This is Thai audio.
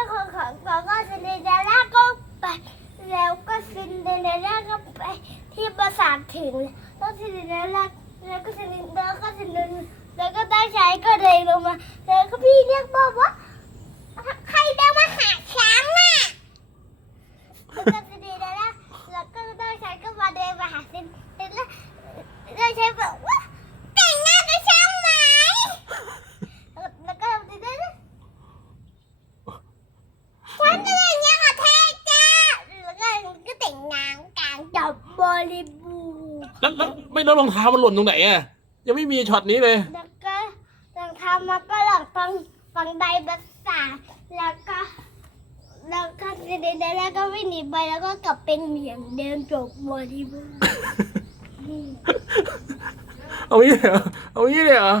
เป็นคนของกองก็ซินเดอเรลล่าก็ไป แล้วก็ซินเดอเรลล่าก็ไปที่ปราสาทถึงแล้วซินเดอเรล่าแล้วก็ซินเดอเรลล่ก็ซินเดอรลแล้วก็ได้ใช้ก็เลยลงมาแล้วก็พ บบริบูรณ์แล้วแล้วไม่แล้วรองเท้ามันหล่นตรงไหนอะยังไม่มีช็อตนี้เลย แล้วก็หลังทำมาก็หลังฟังฟังใดภาษาแล้วก็แล้วก็เดินแล้วก็วิ่งหนีไปแล้วก็กลับเป็นเหมียงเดินจบบริบูรณ์ เอางี้เลยเหรอเอางี้เลยเหรอ